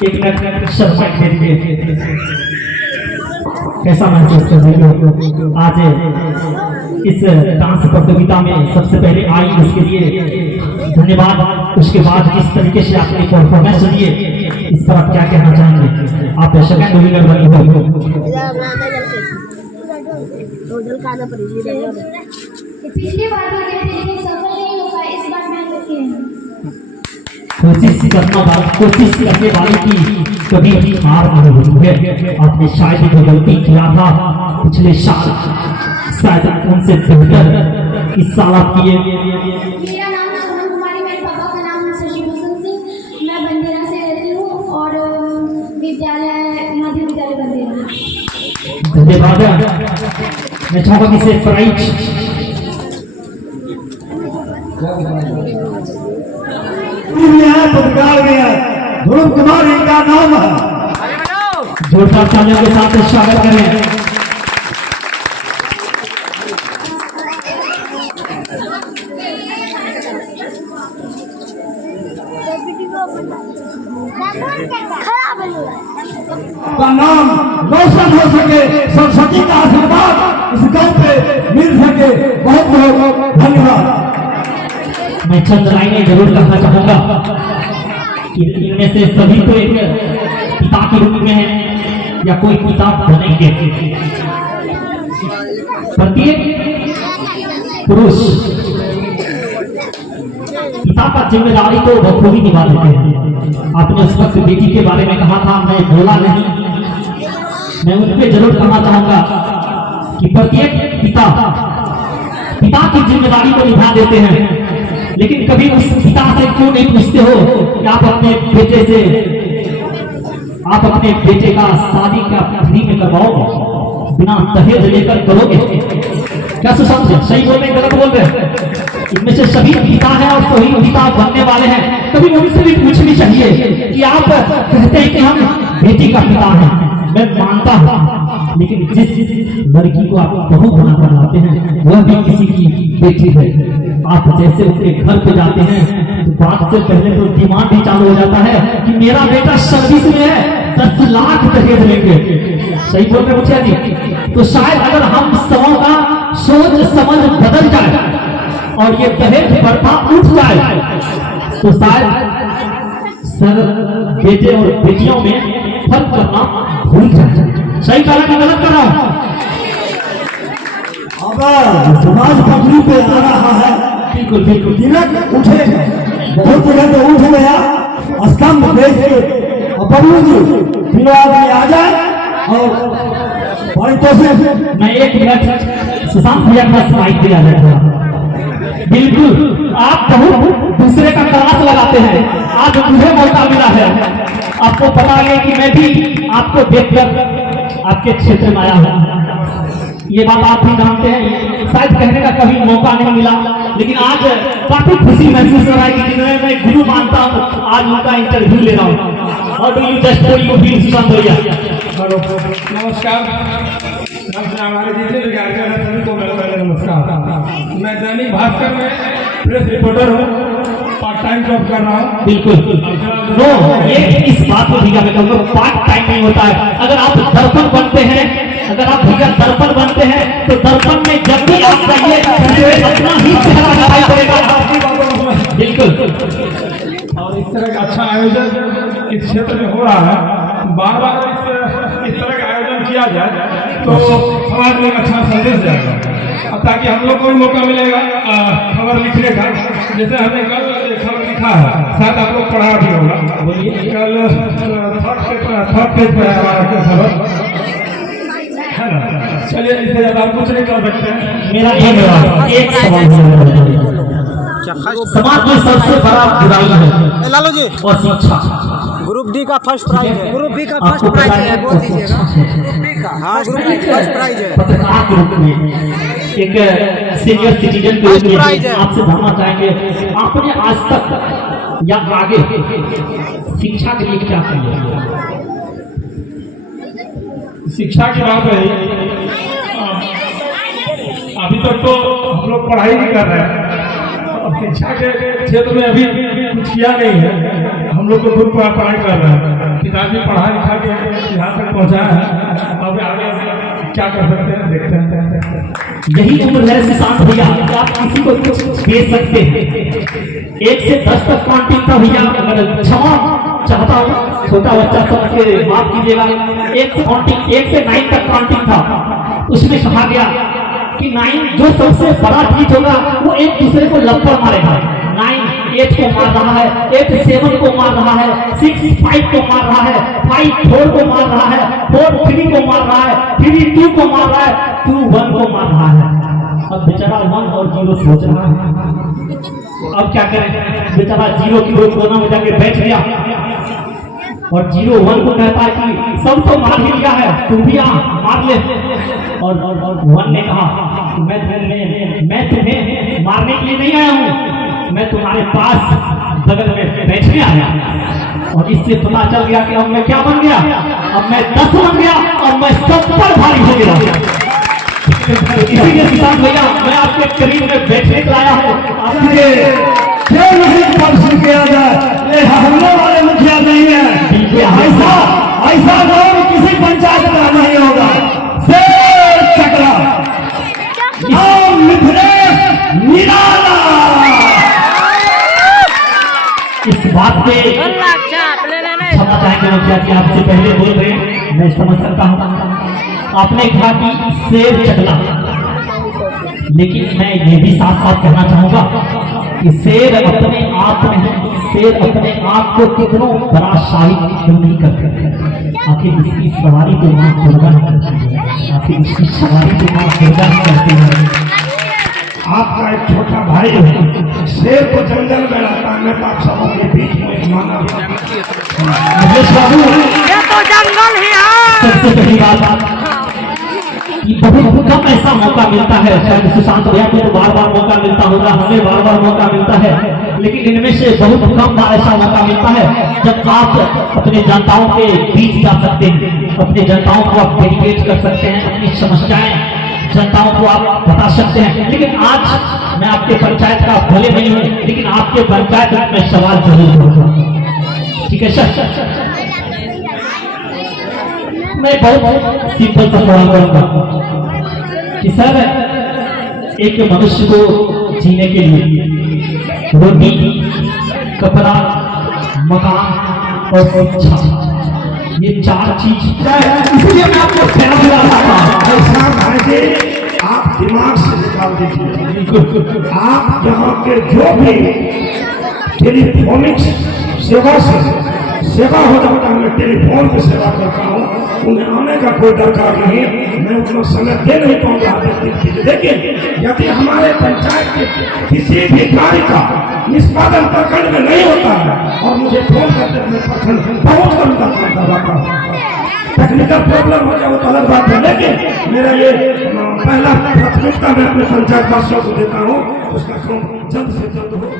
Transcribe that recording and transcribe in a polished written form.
एक मिनट शर्मा खेलिए। कैसा महसूस कर रहे हो आज इस डांस प्रतियोगिता में सबसे पहले आई, उसके लिए धन्यवाद। उसके बाद इस तरीके से आपने परफॉर्मेंस दिए, इस पर आप क्या कहना चाहेंगे? आप सेकंड विनर बने हो। पिछली बार सफल नहीं हो पाया, इस बार मैं कोशिश करने वाले की कभी भी हार नहीं होती है। आपने शायद जो गलती किया था पिछले साल, शायद उनसे बेहतर इस साल आप किए। मेरा नाम सुमन कुमारी, मेरे पापा का नाम शशिभूषण सिंह, मैं बंदेरा से रहती हूँ और विद्यालय मध्य विद्यालय बंदेरा। धन्यवाद। मैं चाहूँगा कि से प्राइज पुरस्कार में ध्रुव कुमार इनका नाम है। जोरदार तालियों के साथ स्वागत करें। का नाम रोशन हो सके, सरस्वती का आशीर्वाद इस गांव पे मिल सके। बहुत बहुत धन्यवाद। मैं चंद लाइनें जरूर कहना चाहूंगा कि इनमें से सभी तो एक पिता के रूप में है या कोई पिता बनेंगे। प्रत्येक पुरुष पिता का जिम्मेदारी तो बखूबी निभा लेते हैं। आपने उस वक्त बेटी के बारे में कहा था, मैं बोला नहीं, मैं उन पर जरूर कहना चाहूंगा कि प्रत्येक पिता की जिम्मेदारी को निभा देते हैं, लेकिन कभी उस पिता से क्यों नहीं पूछते हो कि आप अपने बेटे का शादी का फ्री में करवाओगे, बिना दहेज लेकर करोगे? क्या समझे? सही बोल रहे, गलत बोल रहे? इनमें से सभी पिता हैं और सभी पिता बनने वाले हैं। कभी उनसे भी पूछनी चाहिए कि आप कहते हैं कि हम बेटी का पिता हैं, मैं मानता हूं, लेकिन जिस लड़की को आप बहू बनाकर लाते हैं वह भी किसी की बेटी है। आप जैसे उसके घर पे जाते हैं तो बात से पहले तो डिमांड ही चालू हो जाता है कि मेरा बेटा सर्विस में है, 10 लाख दहेज लेंगे। सही बोल रहे मुखिया जी? तो शायद अगर हम सबों का सोच समझ बदल जाए और ये दहेज प्रथा उठ जाए तो शायद सर बेटे और बेटियों में फर्क करना भूल जाए। सही कहा कि गलत कर रहा हूं? अब समाज पटरी पे आ रहा है। बिल्कुल बिल्कुल। तिलक उठे, बहुत जगह तो उठ गया, स्तंभ देख के बबलू जी तीनों आदमी आ जाए और बड़ी तो से मैं 1 मिनट सुशांत भैया का माइक दिया जाएगा। बिल्कुल, आप बहुत दूसरे का तलाश लगाते हैं, आज मुझे मौका मिला है। आपको पता है कि मैं भी आपको देखकर आपके क्षेत्र में आया हूँ, ये बात आप भी जानते हैं। शायद कहने का कभी मौका नहीं मिला, लेकिन आज काफी खुशी महसूस हो रहा है कि जिन्हें मैं गुरु मानता हूँ आज उनका इंटरव्यू ले रहा हूँ। और do you just you feel Sushant भैया? नमस्कार। हमारे जितने भी गार्जियन हैं सभी को मेरा पहले नमस्कार। मैं दैनिक भास्कर में प्रेस रिपोर्टर हूँ, पार्ट टाइम जॉब कर रहा हूँ। बिल्कुल नो, ये इस बात को ठीक है, मैं कहूँगा पार्ट टाइम नहीं होता है। अगर आप दर्पण बनते हैं, अगर आप भैया दर्पण बनते हैं तो दर्पण में जब भी आप जाइए अपना ही चेहरा दिखाई पड़ेगा। बिल्कुल। और इस तरह का अच्छा आयोजन इस क्षेत्र में हो रहा है, बार बार इस तरह का आयोजन किया जाए तो समाज में एक अच्छा संदेश जाएगा, ताकि हम लोग को भी मौका मिलेगा खबर लिखने का। जैसे हमने कल खबर लिखा है, शायद आप लोग पढ़ा भी होगा। कल थर्ड पेज पे हमारा खबर है ना। चलिए, इससे ज्यादा आप कुछ नहीं कर सकते हैं। मेरा एक सवाल, समाज में सबसे बड़ा बुराई है लालू जी और शिक्षा। ग्रुप डी का फर्स्ट प्राइज है। ग्रुप बी का फर्स्ट प्राइज है, बोल दीजिएगा। ग्रुप बी का, हाँ, ग्रुप बी फर्स्ट प्राइज है। पत्रकार के रूप में एक सीनियर सिटीजन के रूप में आपसे जानना चाहेंगे, आपने आज तक या आगे शिक्षा के लिए क्या किया? शिक्षा की बात है, अभी तक तो हम लोग पढ़ाई नहीं कर रहे हैं। शिक्षा के क्षेत्र में अभी कुछ किया नहीं है, हम लोग तो खुद पढ़ाई कर रहे हैं। पिताजी पढ़ा लिखा के यहाँ तक पहुँचाया है, अब आगे क्या कर सकते हैं देखते हैं। यही उम्र है सुशांत भैया कि आप किसी को कुछ दे सकते हैं। 1 से 10 तक काउंटिंग था भैया, अगर क्षमा चाहता हूँ, छोटा बच्चा समझ के माफ कीजिएगा। 1 से 9 तक काउंटिंग था, उसमें कहा गया कि 9 जो सबसे बड़ा जीत होगा वो एक दूसरे को लपड़ मारेगा। 9 8 को मार रहा है, 8 7 को मार रहा है, 6 5 को मार रहा है, 5 4 को मार रहा है, 4 3 को मार रहा है, 3 2 को मार रहा है, 2 1 को मार रहा है। अब बेचारा 1 और 0 सोच रहा है अब क्या करें। बेचारा 0 की रोज कोना में जाके बैठ गया और 0 1 को कहता है कि सब तो मार ही लिया है, तू भी आ मार ले। और 1 ने कहा मैं तुम्हें मारने के लिए नहीं आया हूँ, मैं तुम्हारे पास बगल में बैठने आया। और इससे पता चल गया कि अब मैं क्या बन गया, अब मैं 10 बन गया और मैं सब पर भारी हो गया। इसीलिए किसान भैया मैं आपके करीब में बैठने को आया हूँ। आपके क्यों नहीं प्रश्न किया जाए, ये हमले वाले मुखिया नहीं है। ऐसा लोग किसी पंचायत का नहीं होगा। शेर चक्रा निराला। इस बात पे क्षमा चाहेंगे मुखिया कि आपसे पहले बोल रहे हैं, मैं समझ सकता हूँ। आपने कहा कि शेर चकला, लेकिन मैं ये भी साफ साफ कहना चाहूंगा कि शेर अपने आप में, शेर अपने आप को कितनों बड़ा शाही क्यों नहीं करते। आखिर इसकी सवारी को मां दुर्गा करती है, आखिर इसकी सवारी को मां दुर्गा करती है। आपका एक छोटा भाई है, शेर को जंगल में रहता है, मैं आप सबों के बीच में माना महेश बाबू, ये तो जंगल ही है। सबसे पहली बात कि बहुत कम ऐसा मौका मिलता है, शायद सुशांत भैया को तो बार बार मौका मिलता होगा, हमें बार बार मौका मिलता है, लेकिन इनमें से बहुत कम बार ऐसा मौका मिलता है जब आप अपने जनताओं के बीच जा सकते हैं, अपने जनताओं को आप डेडिकेट कर सकते हैं, अपनी समस्याएं जनताओं को आप बता सकते हैं। लेकिन आज मैं आपके पंचायत का भले नहीं हूँ, लेकिन आपके पंचायत में सवाल जरूर करूंगा, ठीक है सर? मैं बहुत सिंपल सा सवाल करूंगा कि सर, एक मनुष्य को जीने के लिए रोटी, कपड़ा, मकान और शिक्षा, ये 4 चीज इसलिए मैं आपको कहना चाहता हूं। ऐसा भाई जी आप दिमाग से निकाल दीजिए। आप यहाँ के जो भी टेलीफोनिक सेवा से सेवा हो जाता है, मैं टेलीफोन पे सेवा करता हूँ, उन्हें आने का कोई दरकार नहीं, मैं उतना समय दे नहीं पाऊंगा। देखिए यदि हमारे पंचायत के किसी भी कार्य का निष्पादन प्रखंड में नहीं होता है और मुझे फोन करते हैं, मैं प्रखंड बहुत कम काम करवाता हूँ। टेक्निकल प्रॉब्लम हो जाए वो तो अलग बात है, लेकिन मेरा ये पहला प्राथमिकता मैं अपने पंचायत वासियों को देता हूँ, उसका काम जल्द से जल्द हो।